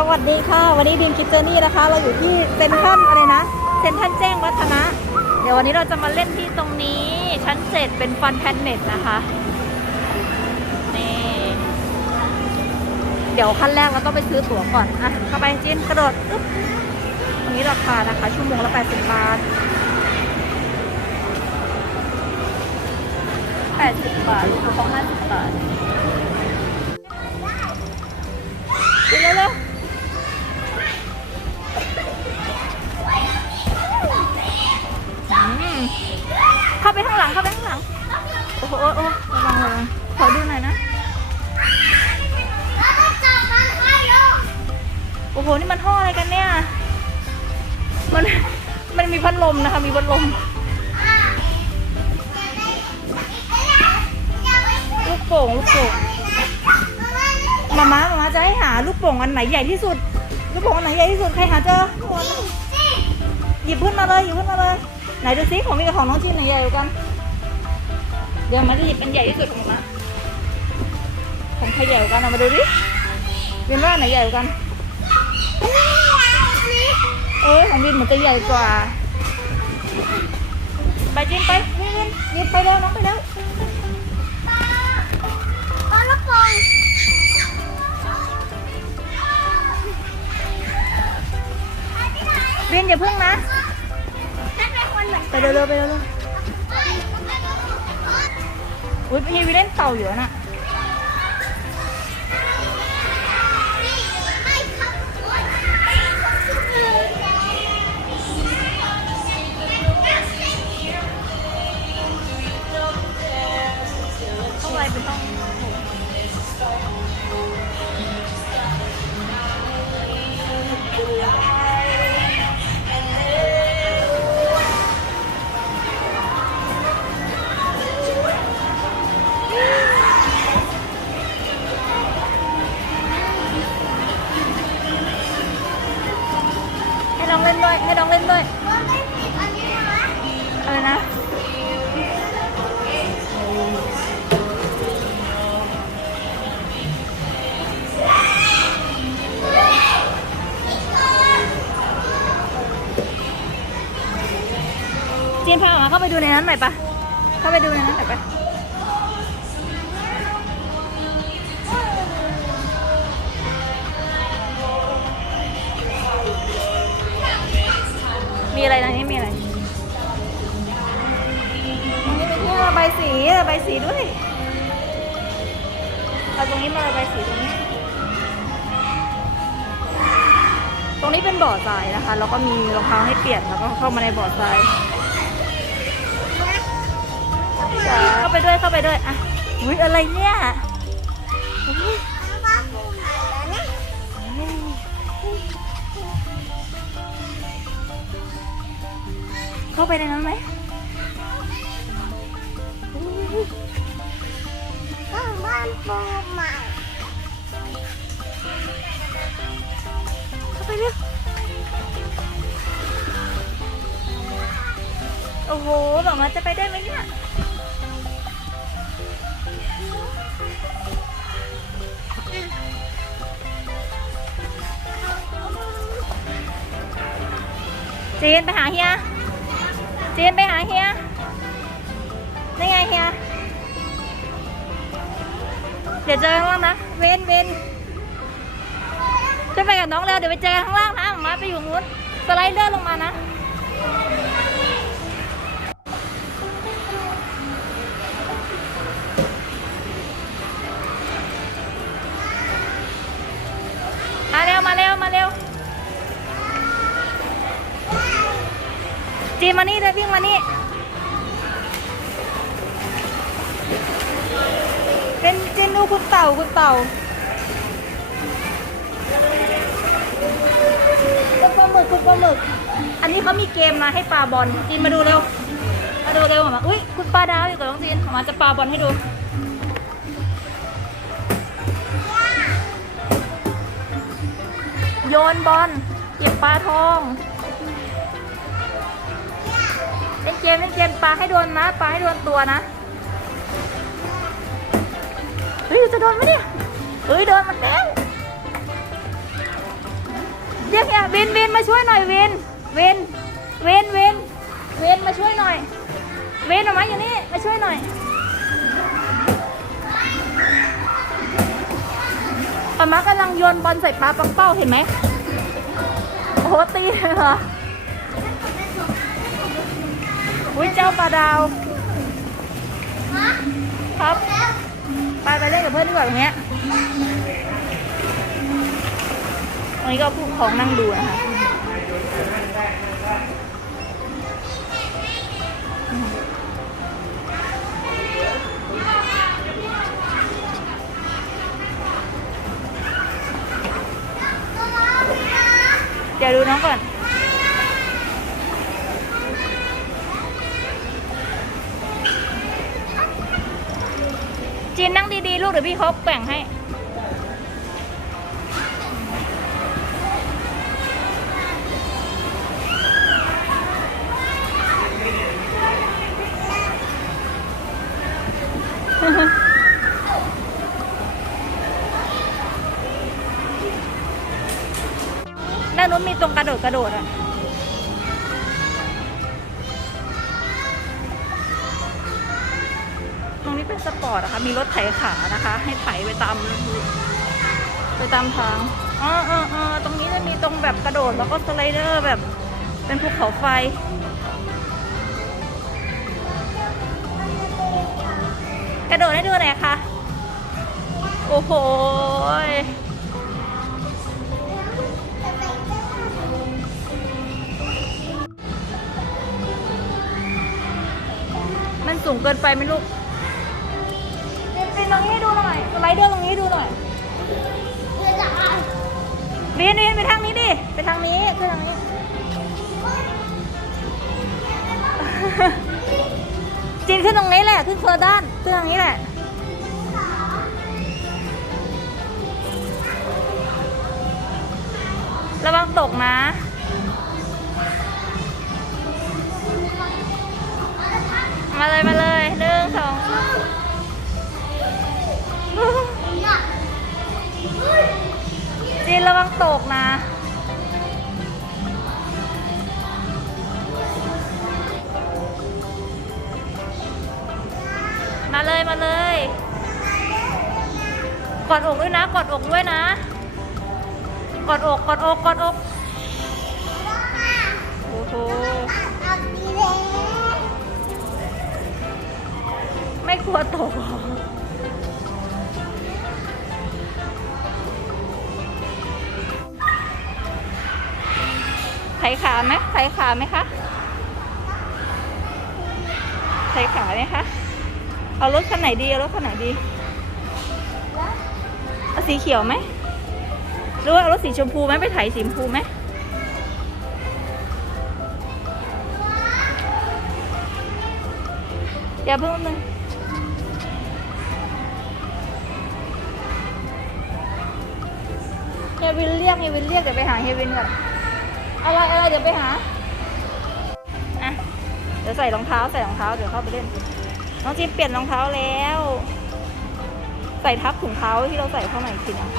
สวัสดีค่ะ วันนี้ดีมคิดเจอร์นี่นะคะ เราอยู่ที่เซนทรันอะไรนะเซนทรันแจ้งวัฒนะ เดี๋ยววันนี้เราจะมาเล่นที่ตรงนี้ ชั้นเจ็ดเป็นฟันแพนเน็ตนะคะนี่เดี๋ยวขั้นแรกเราต้องไปซื้อตั๋วก่อนอะเข้าไปจินกระโดดอึ๊บตรงนี้ราคานะคะ ชั่วโมงละ80บาท80บาทคูปอง50บาทไป เข้าไปข้างหลัง เข้าไปข้างหลัง โอ้โหโอ้ระวังระวังขอดูหน่อยนะ โอ้โห นี่มันห้ออะไรกันเนี่ย มัน มันมีพัดลมนะคะ มีพัดลมลูกโป่งลูกโป่งมาม่ามาม่าจะให้หาลูกโป่งอันไหนใหญ่ที่สุด ลูกโป่งอันไหนใหญ่ที่สุด ใครหาเจอหยิบขึ้นมาเลย หยิบขึ้นมาเลย ไหนดูซิของมีกับของน้องจีนไหนใหญ่กว่ากัน เดี๋ยวมาจะหยิบอันใหญ่ที่สุดของมาของใครใหญ่กว่ากันเอามาดูดิวินว่าไหนใหญ่กว่ากัน เอ้ยของวินเหมือนจะใหญ่กว่า ไปจีนไปวินวินหยิบไปเร็วน้องไปเร็ววินอย่าพึ่งนะ ไปเร็วๆไปเร็วๆอุ้ยพี่วินเล่นเต่าอยู่น่ะ หน่อยปะเข้าไปดูในนั้นหน่อยปะมีอะไรนะนี่มีอะไรนี้เป็นที่ระบายสีระบายสีด้วยเอาตรงนี้มาระบายสีตรงนี้ ตรงนี้เป็นบ่อทรายนะคะ แล้วก็มีรองเท้าให้เปลี่ยนแล้วก็เข้ามาในบ่อทราย เข้าไปด้วยเข้าไปด้วยอะอุ้ยอะไรเนี่ยเข้าไปในนั้นไหมอุ๊ยเข้าไปเร็วโอ้โหแบบมาจะไปได้ไหมเนี่ย จีนไปหาเฮียจีนไปหาเฮียนี่ไงเฮีย เดี๋ยวเจอข้างล่างนะ เวนเวนจะไปกับน้องเร็วเดี๋ยวไปเจอกันข้างล่างนะมาไปอยู่นู้นสไลเดอร์ลงมานะมาเร็วมาเร็วมาเร็ว นมานี่เลยวิ่งมานี่เป็นจีนดูคุณเต่าคุณเต่าคุณปลาหมึกคุณปลาหมึก อันนี้เขามีเกมนะให้ปลาบอลจีนมาดูเร็ว มาดูเร็วมาอุ้ยคุณปลาดาวอยู่กับน้องจีนออมาจะปลาบอลให้ดูโยนบอลเก็บปลาทอง ล่นเกมเล่นเกมปลาให้โดนนะปลาให้โดนตัวนะเฮ้ยจะโดนไหมเนี่ยเฮ้ยโดนมันแล้วเรียกเนี่ยวินวินมาช่วยหน่อยวินวินวินวินวินมาช่วยหน่อยวินออกมาอยู่นี่มาช่วยหน่อยปามากำลังโยนบอลใส่ปลาปังเป้าเห็นไหมโอ้โหตีเลยเหรอ อุ้ยเจ้าปลาดาว ครับ ไปไปเล่นกับเพื่อนดีกว่าตรงเนี้ยตรงนี้ก็ผู้ปกครองนั่งดูนะคะเดี๋ยวดูน้องก่อน จีนนั่งดีๆ ลูกเดี๋ยวพี่เขาแบ่งให้ ด้านนู้นมีตรงกระโดดกระโดดอะ สปอร์ตนะคะ มีรถไถขานะคะ ให้ไถไปตามไปตามทางอ๋ออ๋ออ๋อตรงนี้จะมีตรงแบบกระโดดแล้วก็สไลเดอร์แบบเป็นภูเขาไฟกระโดดให้ดูหน่อยค่ะ โอ้โห มันสูงเกินไปไหมลูก ตรงนี้ให้ดูหน่อยสไลเดอร์ตรงนี้ดูหน่อยเรียนเรียนไปทางนี้ดิไปทางนี้ไปทางนี้จีนขึ้นตรงนี้แหละขึ้นเฟอร์ด้านขึ้นตรงนี้แหละระวังตกนะมาเลย มาเลยหนึ่งสองสาม จีนระวังตกนะมาเลยมาเลย กอดอกด้วยนะ กอดอกด้วยนะ กอดอกกอดอกกอดอกโอ้โหไม่กลัวตก ไถขาไหมไถขาไหมคะไถขาไหมคะ เอารถคันไหนดี เอารถคันไหนดีเอาสีเขียวไหมหรือว่าเอารถสีชมพูไหมไปไถสีชมพูไหมเดี๋ยวเพิ่งนึงเฮยวินเรียกเฮยวินเรียกเดี๋ยวไปหาเฮวินก่อน อะไรอะไรเดี๋ยวไปหาอะเดี๋ยวใส่รองเท้าใส่รองเท้าเดี๋ยวเข้าไปเล่น น้องจีนเปลี่ยนรองเท้าแล้ว ใส่ทับถุงเท้าที่เราใส่เข้ามาอีกทีนึง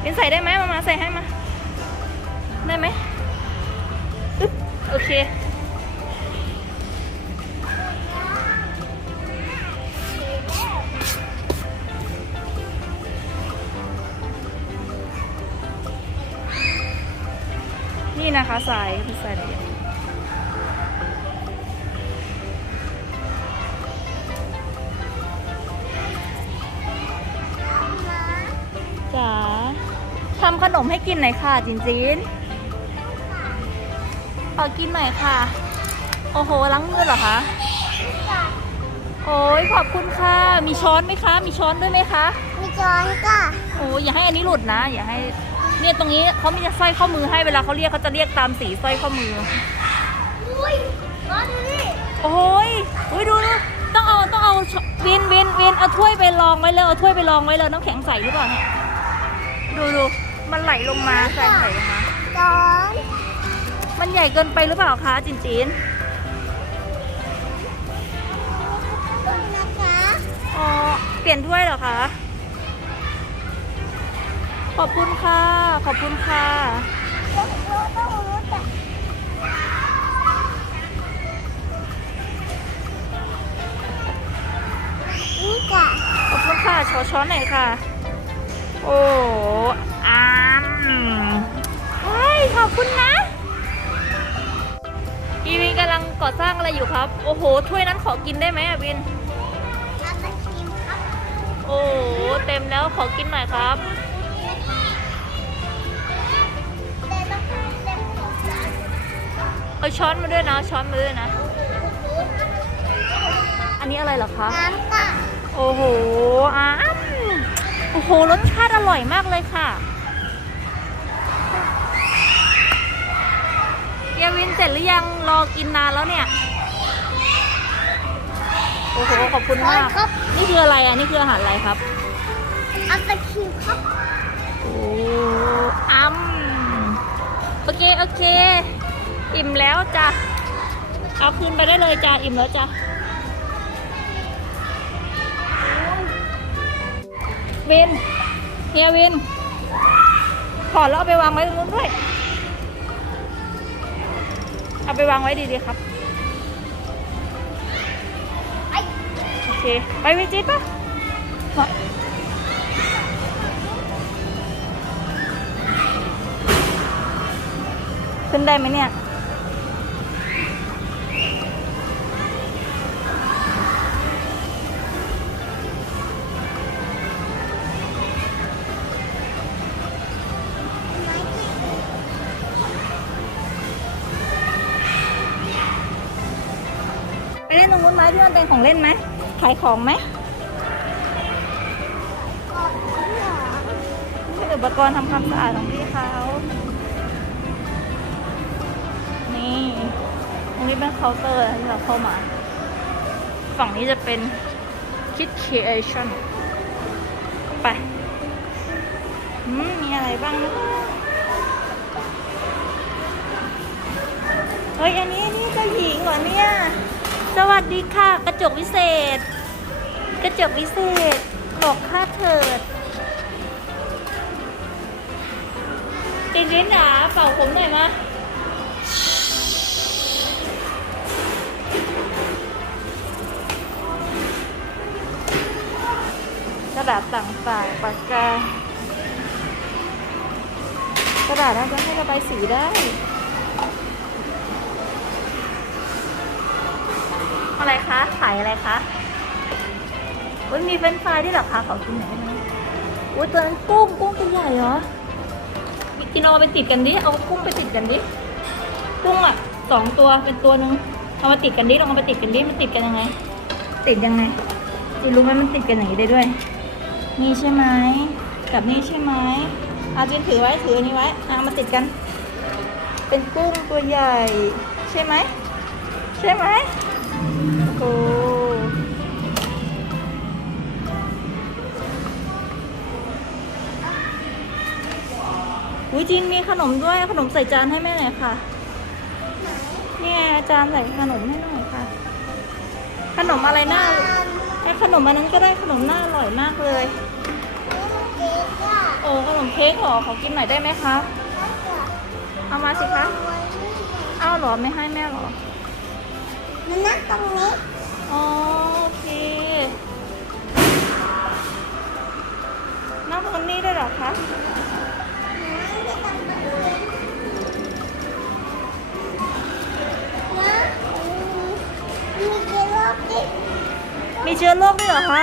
เป็นใส่ได้ไหมมามาใส่ให้มา ได้ไหมอึ๊บโอเค นี่นะคะทรายคือทรายละเอียดจ๋าทำขนมให้กินหน่อยค่ะจินจินขอกินหน่อยค่ะ โอ้โหล้างมือเหรอคะโอ้ยขอบคุณค่ะ มีช้อนไหมคะ มีช้อนด้วยไหมคะ มีจอนก็โอ้ยอย่าให้อันนี้หลุดนะ อย่าให้ เนี่ยตรงนี้เขามีสร้อยข้อมือให้เวลาเขาเรียกเขาจะเรียกตามสีสร้อยข้อมือ อุ้ยมาดูนี่โอ้ยอุ้ยดูดูต้องเอาต้องเอาช้วินวินวินเอาถ้วยไปรองไว้เลยเอาถ้วยไปรองไว้เลยน้ำแข็งใสหรือเปล่าเนี่ยดูดูมันไหลลงมาใส่ไหลลงมาจอนมันใหญ่เกินไปหรือเปล่าคะจินจินนะคะอ๋อเปลี่ยนถ้วยเหรอคะ ขอบคุณค่ะ ขอบคุณค่ะต้องต้องรู้จักนี่จ้ะขอบคุณค่ะช้อนช้อนหน่อยค่ะ โอ้อามเฮ้ย ขอบคุณนะ อีวินกำลังก่อสร้างอะไรอยู่ครับ โอ้โห ถ้วยนั้นขอกินได้ไหมอะวิน รับไอศครีมครับ โอ้โหเต็มแล้วขอกินหน่อยครับ เอาช้อนมาด้วยนะช้อนมาด้วยนะ อันนี้อะไรเหรอคะ น้ำค่ะโอ้โหอ้ามโอ้โห รสชาติอร่อยมากเลยค่ะเยาวินเสร็จหรือยังรอกินนานแล้วเนี่ย โอ้โห ขอบคุณมาก ครับนี่คืออะไรอะ นี่คืออาหารอะไรครับไอศครีมครับ โอ้อัมโอเค โอเค อิ่มแล้วจ้ะ เอาคืนไปได้เลยจ้ะ อิ่มแล้วจ้ะ วิน เฮียวิน ขอแล้วเอาไปวางไว้ตรงนู้นด้วย เอาไปวางไว้ดีๆครับ โอเค ไปวิจิตปะขึ้นได้ไหมเนี่ย มันเป็นของเล่นไหมขายของไหมนี่เป็นอุปกรณ์ทำความสะอาดของพี่เขานี่ตรงนี้เป็นเคาน์เตอร์ที่เราเข้ามา ฝั่งนี้จะเป็น Kid Creation ไปมมีอะไรบ้างนะเฮ้ย อันนี้นี่เจ้าหญิงเหรอเนี่ย สวัสดีค่ะ กระจกวิเศษ กระจกวิเศษบอกค่าเถิดตินลิ้นหนาเป่าผมหน่อยมากระดาษต่างๆปากกากระดาษน่าจะให้ระบายสีได้ อะไรคะขายอะไรคะโอ้ยมีเฟรนช์ฟรายด้วยเหรอคะขอกินหน่อยได้ไหมโอ้ยตัวนั้นกุ้งกุ้งตัวใหญ่เหรอมีกินเอาไปติดกันดิเอากุ้งไปติดกันดิกุ้งอะสองตัวเป็นตัวหนึ่งเอามาติดกันดิลองเอาไปติดกันดิมันติดกันยังไง ติดยังไงจิรู้ไหมมันติดกันอย่างนี้ได้ด้วย นี่ใช่ไหมกับนี่ใช่ไหมเอาจินถือไว้ถืออันนี้ไว้เอามาติดกัน เป็นกุ้งตัวใหญ่ ใช่ไหมใช่ไหม โอ้อุ้ยจินมีขนมด้วยขนมใส่จานให้แม่หน่อยค่ะ นี่ไงอาจารย์ใส่ขนมให้หน่อยค่ะ ขนมอะไรน่าแค่ขนมอันนั้นก็ได้ขนมน่าอร่อยมากเลยเค้กอะโอ้ขนมเค้กเหรอขอกินหน่อยได้ไหมคะ เอามาสิคะ เอาหรอไม่ให้แม่หรอ มันนั่งตรงนี้อ๋อโอเค นั่งตรงนี้ได้เหรอคะมีเจลล์ดิมีเชื้อโรคด้วยเหรอคะ